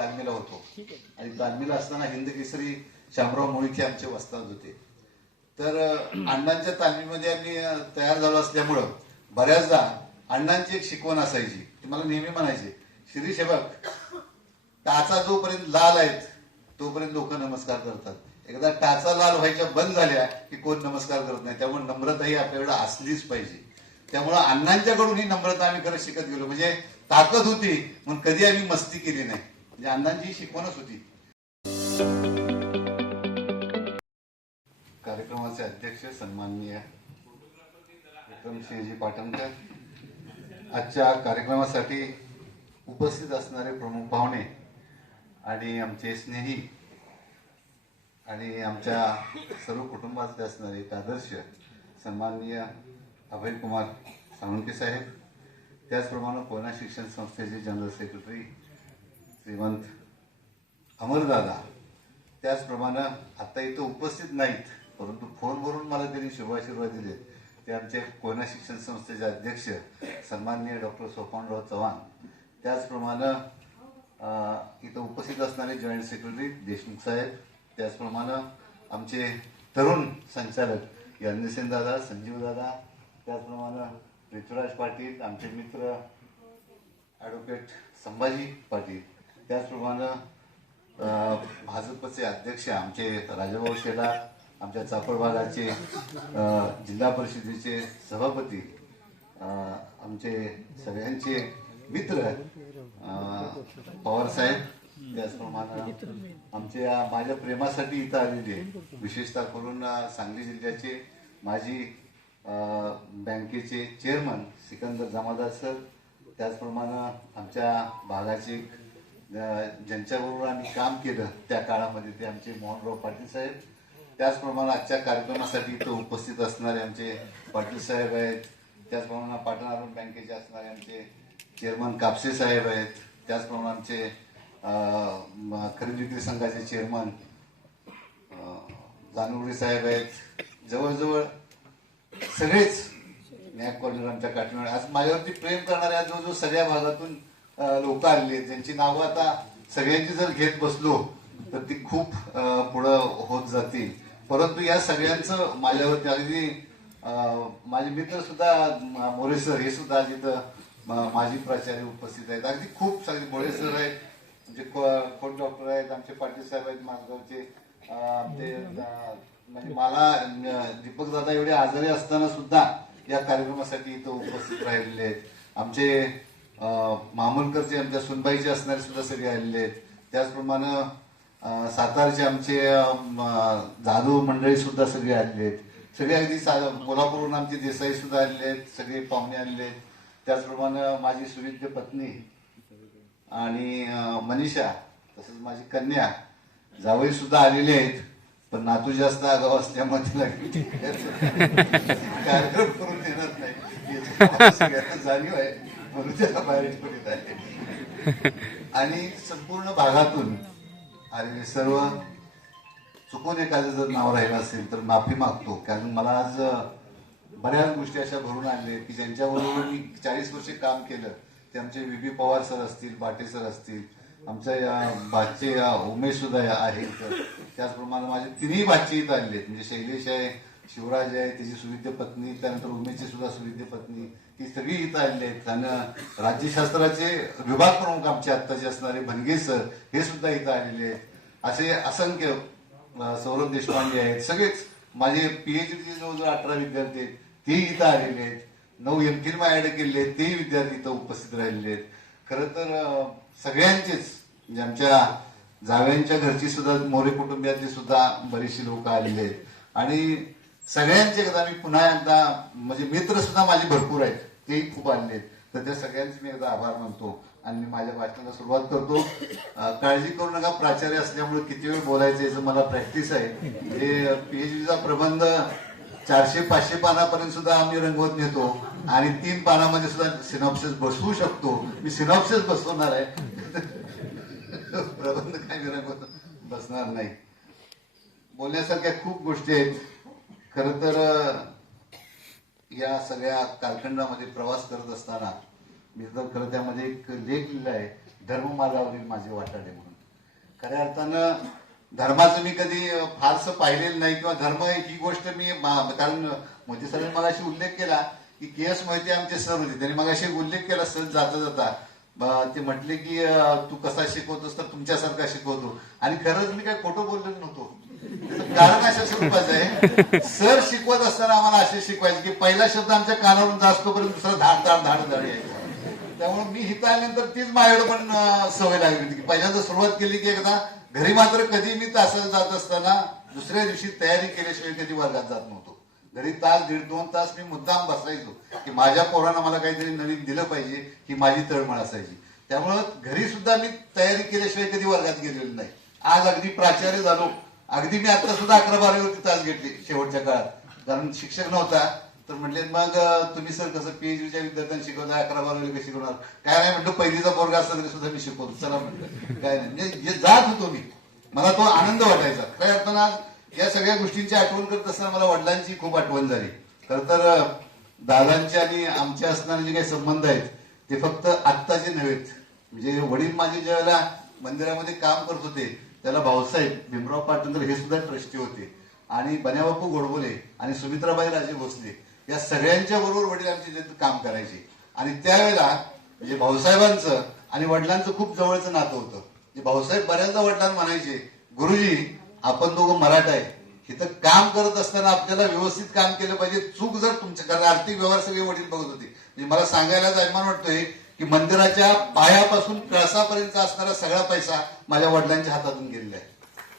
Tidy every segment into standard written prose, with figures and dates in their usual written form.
तालमीला होतो आणि तालमीला असताना हिंद केसरी शामराव मोहिते आमचे वस्ताद होते. तर अण्णांच्या तालमीमध्ये आम्ही तयार झालो असल्यामुळं बऱ्याचदा अण्णांची एक शिकवण असायची. मला नेहमी म्हणायचे, शिरीष हे बघ, टाचा जोपर्यंत लाल आहेत तोपर्यंत लोक नमस्कार करतात, एकदा टाचा लाल व्हायच्या बंद झाल्या की कोण नमस्कार करत नाही. त्यामुळे नम्रता ही आपल्याकडे असलीच पाहिजे. त्यामुळे अण्णांच्याकडून ही नम्रता आम्ही खरं शिकत गेलो. म्हणजे ताकद होती म्हणून कधी आम्ही मस्ती केली नाही. म्हणजे अण्णांची ही शिकवणच होती. कार्यक्रमाचे अध्यक्ष सन्माननीय विक्रमसिंहजी पाटणकर, आजच्या कार्यक्रमासाठी उपस्थित असणारे प्रमुख पाहुणे आणि आमचे स्नेही आणि आमच्या सर्व कुटुंबातले असणारे एक आदर्श सन्माननीय अभय कुमार साळुंखे साहेब, त्याचप्रमाणे कोयना शिक्षण संस्थेचे जनरल सेक्रेटरी श्रीमंत अमरदादा, त्याचप्रमाणे आता इथं उपस्थित नाहीत परंतु फोनवरून मला त्यांनी शुभाशीर्वाद दिले ते आमचे कोयना शिक्षण संस्थेचे अध्यक्ष सन्माननीय डॉक्टर सोपानराव चव्हाण, त्याचप्रमाणे इथं उपस्थित असणारे जॉईंट सेक्रेटरी देशमुख साहेब, त्याचप्रमाणे आमचे तरुण संचालक यज्ञसेन दादा, संजीव दादा, त्याचप्रमाणे ऋतुराज पाटील, आमचे मित्र ॲडव्होकेट संभाजी पाटील, त्याचप्रमाणे भाजपचे अध्यक्ष आमचे राजाभाऊ शेलार, आमच्या चाफळ भागाचे जिल्हा परिषदेचे सभापती, आमचे सगळ्यांचे मित्र पवार साहेब, त्याचप्रमाणे आमचे माझ्या प्रेमासाठी इथं आलेले विशेषतः करून सांगली जिल्ह्याचे माजी बँकेचे चेअरमन सिकंदर जमादार सर, त्याचप्रमाणे आमच्या भागाचे ज्यांच्याबरोबर आम्ही काम केलं त्या काळामध्ये ते आमचे मोहनराव पाटील साहेब, त्याचप्रमाणे आजच्या कार्यक्रमासाठी इथं उपस्थित असणारे आमचे पाटील साहेब आहेत, त्याचप्रमाणे पाटण अर्बन बँकेचे असणारे आमचे चेअरमन कापसे साहेब आहेत, त्याचप्रमाणे आमचे खरेदी विक्री संघाचे चेअरमन जानवडी साहेब आहेत. जवळजवळ सगळेच न्याय कॉर्नर आमच्या काठीवर आज माझ्यावरती प्रेम करणाऱ्या जो सगळ्या भागातून लोक आलेली आहेत, ज्यांची नावं आता सगळ्यांची जर घेत बसलो तर ती खूप पुढं होत जातील. परंतु या सगळ्यांचं माझ्यावरती अगदी माझे मित्र सुद्धा मोरे सर हे सुद्धा जिथं माजी प्राचार्य उपस्थित आहेत, अगदी खूप सगळे मोरे सर आहेत, म्हणजे कोण डॉक्टर आहेत, आमचे पाटील साहेब आहेत माझगावचे, आमचे म्हणजे मला दीपक दादा एवढे आजारी असताना सुद्धा या कार्यक्रमासाठी इथं उपस्थित राहिलेले आहेत. आमचे मामूलकरचे आमच्या सुनबाईचे असणारे सुद्धा सगळे आलेले आहेत. त्याचप्रमाणे सातारचे आमचे जाधव मंडळी सुद्धा सगळे आलेले आहेत. सगळे अगदी कोल्हापूरहून आमचे देसाई सुद्धा आलेले आहेत, सगळे पाहुणे आलेले आहेत. त्याचप्रमाणे माझी सुविद्य पत्नी आणि मनीषा, तसंच माझी कन्या जावई सुद्धा आलेले आहेत. पण नातू जास्त आगाव असल्यामुळे तिला कार्यक्रम करून देणार नाही सगळ्यांना जाणीव आहे म्हणून त्याला बाहेर ठेवण्यात आले. आणि संपूर्ण भागातून आलेले सर्व चुकून एखादं जर नाव राहिलं असेल तर माफी मागतो, कारण मला आज बऱ्याच गोष्टी अशा भरून आणले की ज्यांच्याबरोबर मी 40 वर्षे काम केलं ते आमचे व्ही बी पवार सर असतील, बाटे सर असतील, आमच्या भाचे उमेश सुद्धा आहेत, त्याचप्रमाणे माझे तिन्ही भाचे इथं आलेले आहेत. म्हणजे शैलेश आहे, शिवराज आहे, त्याची सुविद्य पत्नी, त्यानंतर उमेशची सुद्धा सुविद्य पत्नी, ती सगळी इथं आलेली आहेत. आणि राज्यशास्त्राचे विभाग प्रमुख आमचे आत्ताचे असणारे भनगे सर हे सुद्धा इथं आलेले आहेत. असे असंख्य सौरभ देशपांडे आहेत. सगळेच माझे पीएचडीचे जवळजवळ 18 विद्यार्थी आहेत, तेही इथं आलेले आहेत. 9 एमफिल ऍड केलेले आहेत, तेही विद्यार्थी इथं उपस्थित राहिलेले आहेत. खरं तर सगळ्यांचेच म्हणजे आमच्या जाव्यांच्या घरची सुद्धा मोरे कुटुंबियातली सुद्धा बरीचशी लोक आलेली आहेत. आणि सगळ्यांचे एकदा मी पुन्हा एकदा म्हणजे मित्र सुद्धा माझे भरपूर आहेत, तेही खूप आलेले आहेत. तर त्या सगळ्यांचे मी एकदा आभार मानतो आणि मी माझ्या भाषणाला सुरुवात करतो. काळजी करू नका, प्राचार्य असल्यामुळे किती वेळ बोलायचं याचं मला प्रॅक्टिस आहे. हे पीएचडीचा प्रबंध 400-500 पानापर्यंत सुद्धा आम्ही रंगवत नेतो आणि 3 पानामध्ये सुद्धा सिनॉप्सिस बसवू शकतो. मी सिनॉप्सिस बसवणार आहे, प्रबंध काय रंगवत बसणार नाही. बोलण्यासारख्या खूप गोष्टी आहेत. खरं तर या सगळ्या कालखंडामध्ये प्रवास करत असताना मी तर खरं त्यामध्ये एक लेख लिहिला आहे धर्ममार्गावरील माझे वाटाडे म्हणून. खऱ्या अर्थानं धर्माचं मी कधी फारसं पाहिलेलं नाही किंवा धर्म ही गोष्ट मी कारण मोदी सरांनी मगाशी उल्लेख केला की के.एस. मोहिते आमचे सर होते. त्यांनी मगाशी उल्लेख केला सर जाता जाता ते म्हटले की तू कसा शिकवतोस तर तुमच्यासारखा शिकवतो. आणि खरंच मी काय खोटं बोललो नव्हतो. कारण अशा स्वरूपाचं आहे, सर शिकवत असताना आम्हाला असे शिकवायचे की पहिला शब्द आमच्या कानावरून जास्तोपर्यंत दुसरा धाड धाड धाड धाड यायचा. त्यामुळे मी इथं आल्यानंतर तीच माझ्याकडे पण सवय लागली होती की पहिल्यांदा सुरुवात केली की एकदा घरी मात्र कधी मी तासाला जात असताना दुसऱ्या दिवशी तयारी केल्याशिवाय कधी वर्गात जात नव्हतो. घरी तास दीड दोन तास मी मुद्दाम बसायचो की माझ्या पोरांना मला काहीतरी नवीन दिलं पाहिजे ही माझी तळमळ असायची. त्यामुळं घरी सुद्धा मी तयारी केल्याशिवाय कधी वर्गात गेलेलो नाही. आज अगदी प्राचार्य झालो, अगदी मी आता सुद्धा 11-12 तास घेतले शेवटच्या काळात, कारण शिक्षक नव्हता. तर म्हटले मग तुम्ही सर कसं पीएचडीच्या विद्यार्थ्यांना शिकवता 11-12 कशी शिकवणार? काय नाही म्हटलं, पहिलीचा पोरगा असला तरी सुद्धा मी शिकवतो, चला म्हटलं. काय नाही म्हणजे जात होतो मी, मला तो आनंद वाटायचा. खऱ्या अर्थानं आज या सगळ्या गोष्टींची आठवण करत असताना मला वडिलांची खूप आठवण झाली. खर तर दादांचे आणि आमचे असणारे जे काही संबंध आहेत ते फक्त आत्ताचे नव्हेत. म्हणजे वडील माझे ज्या वेळेला मंदिरामध्ये काम करत होते त्याला भाऊसाहेब भीमराव पाटणकर हे सुद्धा ट्रस्टी होते, आणि बन्याबापू गोडबोले आणि सुमित्राबाई राजे भोसले या सगळ्यांच्या बरोबर वडील आमचे तिथे काम करायचे. आणि त्यावेळेला म्हणजे भाऊसाहेबांचं आणि वडिलांचं खूप जवळचं नातं होतं. भाऊसाहेब बऱ्याचदा वडिलांना म्हणायचे, गुरुजी आपण दोघं मराठा आहे, इथं काम करत असताना आपल्याला व्यवस्थित काम केलं पाहिजे, चूक जर तुमच्या, कारण आर्थिक व्यवहार सगळे वडील बघत होते. म्हणजे मला सांगायला अभिमान वाटतोय की मंदिराच्या पायापासून कळसापर्यंत असणारा सगळा पैसा माझ्या वडिलांच्या हातातून गेलेला आहे.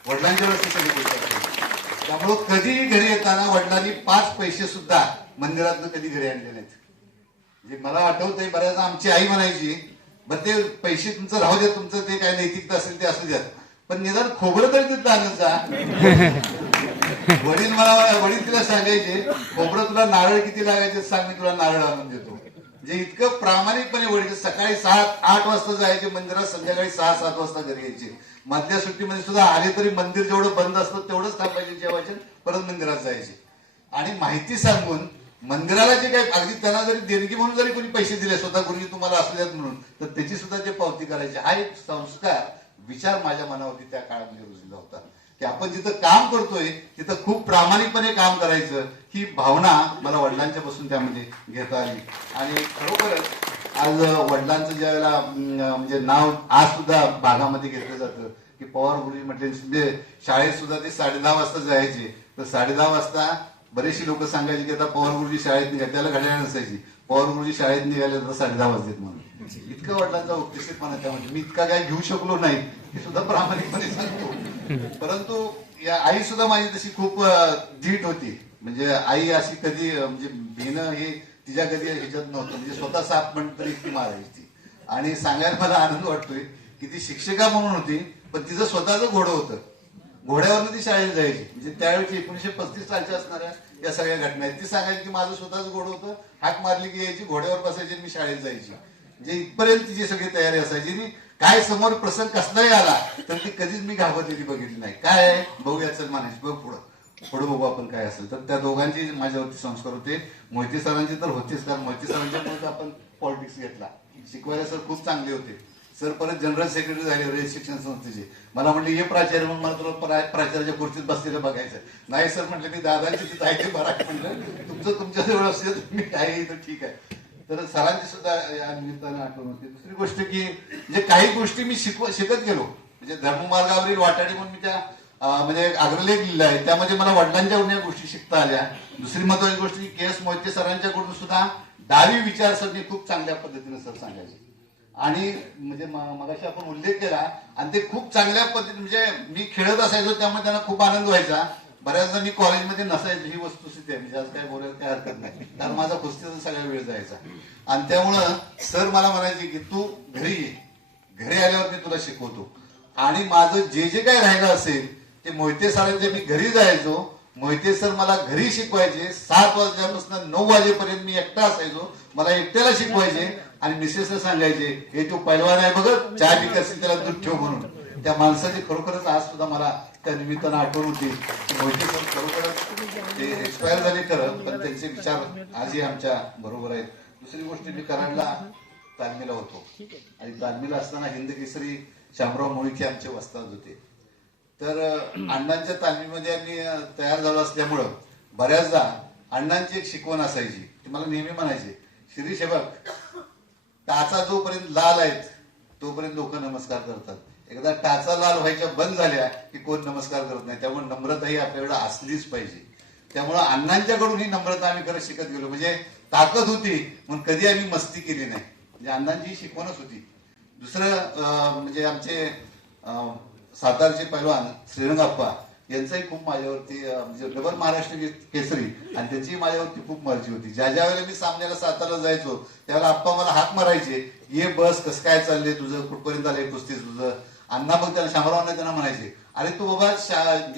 वडिलांच्या वेळेस सगळे पैसे. त्यामुळं कधीही घरी येताना वडिलांनी 5 पैसे सुद्धा मंदिरातनं कधी घरी आणले नाहीत. म्हणजे मला आठवतंय बऱ्याचदा आमची आई म्हणायची, बरं ते पैसे तुमचं राहू द्या, तुमचं ते काय नैतिकता असेल ते असू द्यात, पण निदान खोबरं तरी तिथं आणत जा. वडील तिला सांगायचे, खोबरं तुला नारळ किती लागायचे सांग, मी तुला नारळ आणून देतो. म्हणजे इतकं प्रामाणिकपणे वडील सकाळी 7-8 वाजता जायचे मंदिरात, संध्याकाळी 6-7 वाजता घरी यायचे. मधल्या सुट्टीमध्ये सुद्धा आले तरी मंदिर जेवढं बंद असतं तेवढंच थांबायचे, जेवायचे, परत मंदिरात जायचे. आणि माहिती सांगून मंदिराला जे काही अगदी त्यांना जरी देणगी म्हणून जरी कोणी पैसे दिले स्वतः गुरुजी तुम्हाला असू द्यात म्हणून, तर त्याची सुद्धा ते पावती करायचे. हा एक संस्कार विचार माझ्या मनावरती त्या काळामध्ये रुजला होता की आपण जिथं काम करतोय तिथं खूप प्रामाणिकपणे काम करायचं, ही भावना मला वडिलांच्या पासून त्यामध्ये घेता आली. आणि खरोखरच आज वडिलांचं ज्या वेळेला म्हणजे नाव आज सुद्धा भागामध्ये घेतलं जातं की पवार गुरुजी म्हटले, म्हणजे शाळेत सुद्धा ते 10:30 वाजता जायचे. तर 10:30 वाजता बरेचशी लोक सांगायचे की आता पवार गुरुजी शाळेत निघाले, त्याला घड्याळ नसायची, पवार गुरुजी शाळेत निघाले तर 10:30 वाजलेत म्हणून. इतकं वडिलांचा उपदेशपणा त्यामध्ये. मी इतका काय घेऊ शकलो नाही हे सुद्धा प्रामाणिकपणे सांगतो. परंतु या आई सुद्धा माझी तशी खूप धीट होती. म्हणजे आई अशी कधी म्हणजे भिणं हे तिच्या कधी ह्याच्यात नव्हतं. म्हणजे स्वतः साप म्हणत तरी ती मारायची. आणि सांगायला मला आनंद वाटतोय की ती शिक्षिका म्हणून होती, पण तिचं स्वतःचं घोडं होतं, घोड्यावरनं ती शाळेत जायची. म्हणजे त्यावेळी 1935 सालच्या असणाऱ्या या सगळ्या घटना आहेत. ती सांगायची की माझं स्वतःच घोडं होतं, हाक मारली की यायची, घोड्यावर बसायची, मी शाळेत जायची. म्हणजे इथपर्यंत तिची सगळी तयारी असायची. काय समोर प्रसंग कसलाही आला तर ती कधीच मी घाबरलेली बघितली नाही. काय आहे बघूया, चल मानायची, बघ पुढं बघू आपण काय असेल. तर त्या दोघांचे माझ्यावरती संस्कार होते. मोहिते सरांचे तर होतेच, कारण मोहिते सरांच्या आपण पॉलिटिक्स घेतला. शिकवायला सर खूप चांगले होते. सर परत जनरल सेक्रेटरी झाले रयत शिक्षण संस्थेचे. मला म्हटले हे प्राचार्य म्हणून मला तुला प्राचार्याच्या खुर्चीत बसलेलं बघायचं. नाही सर म्हटलं, मी दादांची तिथं आहे ते बरा, म्हटलं तुमचं तुमच्या जवळ असेल तुम्ही काय तर ठीक आहे. तर सरांची सुद्धा या निमित्तानं आठवण होती. दुसरी गोष्ट की म्हणजे काही गोष्टी मी शिकत गेलो. म्हणजे धर्ममार्गावरील वाटाडी म्हणून मी त्या म्हणजे अग्रलेख लिहिला आहे, त्यामध्ये मला वडिलांच्याकडून या गोष्टी शिकता आल्या. दुसरी महत्वाची गोष्ट की के.एस. मोहिते सरांच्याकडून सुद्धा डावी विचारसरणी खूप चांगल्या पद्धतीने सर सांगायचे. आणि म्हणजे मगाशी आपण उल्लेख केला, आणि ते खूप चांगल्या पद्धतीने, म्हणजे मी खेळत असायचो त्यामुळे त्यांना खूप आनंद व्हायचा. बऱ्याचदा मी कॉलेजमध्ये नसायचो, ही वस्तुस्थिती आहे. म्हणजे आज काय बोलायला काय हरकत नाही, कारण माझा कुस्तीचा सगळा वेळ जायचा. आणि त्यामुळं सर मला म्हणायचे की तू घरी ये, घरी आल्यावर मी तुला शिकवतो. आणि माझं जे जे काय राहिलं असेल ते मोहिते सरांच्या, मी घरी जायचो, मोहिते सर मला घरी शिकवायचे. 7 वाजल्यापासून 9 वाजेपर्यंत मी एकटा असायचो, मला एकट्याला शिकवायचे. आणि मिसेसला सांगायचे, हे तू पैलवान आहे बघत, चहा पित असेल त्याला दूध ठेव म्हणून. त्या माणसाची खरोखरच आज सुद्धा मला त्या निमित्तानं आठवण होती. मोहिते सर खरोखरच ते एक्सपायर झाले खरं, पण त्यांचे विचार आजही आमच्या बरोबर आहेत. दुसरी गोष्ट, मी कराडला तालमीला होतो आणि तालमीला असताना हिंद केसरी शामराव मोहिते आमचे वस्ताद होते. तर अण्णांच्या तालमीमध्ये आम्ही तयार झालो असल्यामुळं बऱ्याचदा अण्णांची एक शिकवण असायची, ती मला नेहमी म्हणायचे, शिरीष हे बघ, टाचा जोपर्यंत लाल आहेत तोपर्यंत लोक नमस्कार करतात, एकदा टाचा लाल व्हायच्या बंद झाल्या की कोण नमस्कार करत नाही. त्यामुळे नम्रता ही आपल्याकडे असलीच पाहिजे. त्यामुळं अण्णांच्याकडून ही नम्रता आम्ही खरंच शिकत गेलो. म्हणजे ताकद होती म्हणून कधी आम्ही मस्ती केली नाही. म्हणजे अण्णांची ही शिकवणच होती. दुसरं म्हणजे आमचे सातारचे पैलवान श्रीरंगाप्पा यांचाही खूप माझ्यावरती म्हणजे डबल महाराष्ट्र केसरी आणि त्याची माझ्यावरती खूप मर्जी होती. ज्या ज्या वेळेला मी सामन्याला सातारला जायचो त्यावेळेला आप्पा मला हाक मारायचे, ये बस, कसं काय चाललंय तुझं, कुठपर्यंत आलंय कुस्तीच तुझं. अण्णा मग त्याला शामरावने त्यांना म्हणायचे, अरे तू बाबा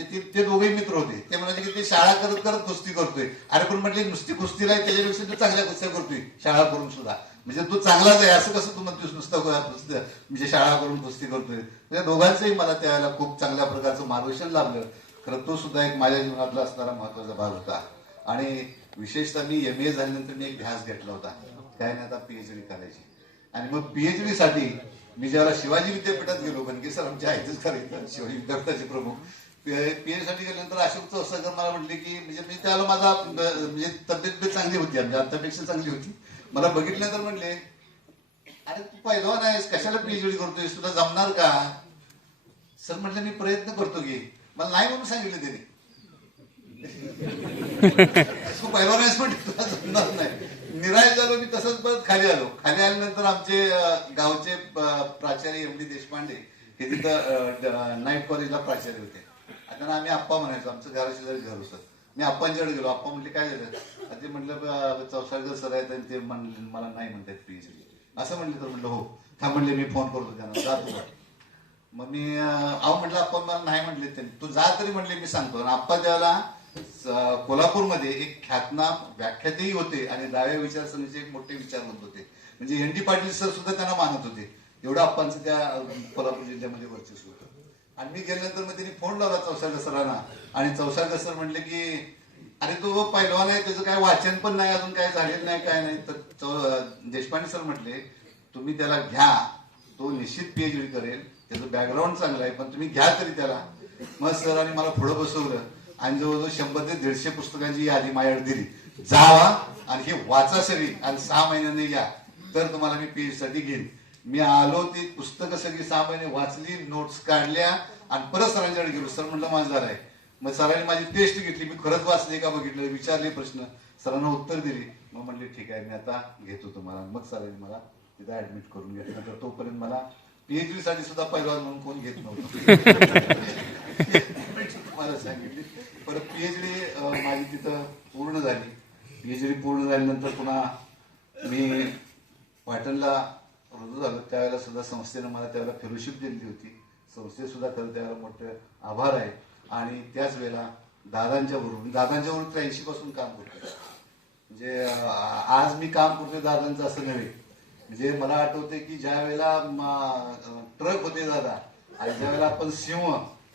ते दोघेही मित्र होते, ते म्हणायचे की ते शाळा करत करत कुस्ती करतोय. अरे पण म्हटले नुसती कुस्तीला आहे त्याच्यापेक्षा तू चांगल्या कुस्त्या करतोय शाळा करून सुद्धा, म्हणजे तू चांगलाच आहे असं कसं तू म्हणतोस नुसतं म्हणजे शाळा करून कुस्ती करतोय. म्हणजे दोघांचंही मला त्यावेळेला खूप चांगल्या प्रकारचं मार्गदर्शन लाभलं. खरं तो सुद्धा एक माझ्या जीवनातला असणारा महत्वाचा भाग होता. आणि विशेषतः मी MA झाल्यानंतर मी एक ध्यास घेतला होता, काय नाही आता PhD करायची. आणि मग PhD साठी मी ज्यावेळेला शिवाजी विद्यापीठात गेलो, बनके सर आमच्या आहेतच खरं शिवाजी विद्यापीठाचे प्रमुख, PhD साठी गेल्यानंतर अशोक चौसागर मला म्हटले की म्हणजे मी त्यावेळेला माझा म्हणजे तब्येत चांगली होती, आमच्या आतापेक्षा चांगली होती. मला बघितल्यानंतर म्हणले, अरे तू पहिलवान आहेस, कशाला PhD करतोय, तुला जमणार का. सर म्हटलं मी प्रयत्न करतो की, मला नाही म्हणून सांगितलं त्यांनी. तू पहिलवान आहेस पण तुला जमणार नाही. निराश झालो मी, तसंच परत खाली आलो. खाली आल्यानंतर आमचे गावचे प्राचार्य MD देशपांडे हे तिथं नाईट कॉलेजला प्राचार्य होते. त्यांना आम्ही आप्पा म्हणायचो, आमचं घराशेजारी घर होतं. मी आप्पांच्याकडे गेलो, आप्पा म्हटले काय झालं, ते म्हटलं चौसाळकर सर आहेत आणि ते म्हणले मला नाही म्हणतात PhD असं म्हणले. तर म्हटलं हो, का म्हणले मी फोन करतो त्यांना, जातो. मग मी अहो म्हटलं आप्पा मला नाही म्हणले त्यांनी, तू जा तरी म्हणले मी सांगतो. आणि आप्पा त्याला कोल्हापूरमध्ये एक ख्यातनाम व्याख्यातही होते आणि डाव्या विचारसरणीचे एक मोठे विचारवंत होते. म्हणजे ND पाटील सर सुद्धा त्यांना मानत होते. एवढं आप्पांचं त्या कोल्हापूर जिल्ह्यामध्ये वर्चस्व होतं. आणि मी गेल्यानंतर मग त्यांनी फोन लावला चौसाळकर सरांना आणि चौसाळकर सर म्हणले की अरे तो पहिलवान आहे, त्याचं काय वाचन पण नाही, अजून काय झालेलं नाही, काय नाही. तर देशपांडे सर म्हटले तुम्ही त्याला घ्या, तो निश्चित PhD करेल, त्याचं बॅकग्राऊंड चांगलं आहे, पण तुम्ही घ्या तरी त्याला. मग सरांनी मला पुढं बसवलं आणि जवळजवळ 100 ते 150 पुस्तकांची यादी माझ्याकडे दिली, जावा आणि हे वाचा सगळी आणि 6 महिन्यांनी या, तर तुम्हाला मी PhD साठी घेईन. मी आलो, ती पुस्तकं सगळी 6 महिने वाचली, नोट्स काढल्या आणि परत सरांच्याकडे गेलो. सर म्हटलं माझं झालंय. मग सरांनी माझी टेस्ट घेतली, मी खरंच वाचले का बघितलं, विचारले प्रश्न, सरांना उत्तर दिली. मग म्हणले ठीक आहे मी आता घेतो तुम्हाला. मग सरांनी मला तिथं ऍडमिट करून घेतलं. नंतर तोपर्यंत मला PhD साठी सुद्धा पहिलवान म्हणून कोण घेत नव्हतं. मला सांगितली. परत PhD माझी तिथं पूर्ण झाली. PhD पूर्ण झाल्यानंतर पुन्हा मी पाटणला रुजू झालो. त्यावेळेला सुद्धा संस्थेनं मला त्यावेळेला फेलोशिप दिली होती. संस्थेत सुद्धा खरं त्यावेळेला मोठे आभार आहे. आणि त्याच वेळेला दादांच्या बरोबर 83 पासून काम करतो. म्हणजे आज मी काम करतोय दादांचं असं नव्हे. म्हणजे मला आठवते की ज्या वेळेला ट्रक होते दादा आणि ज्या वेळेला आपण सिंह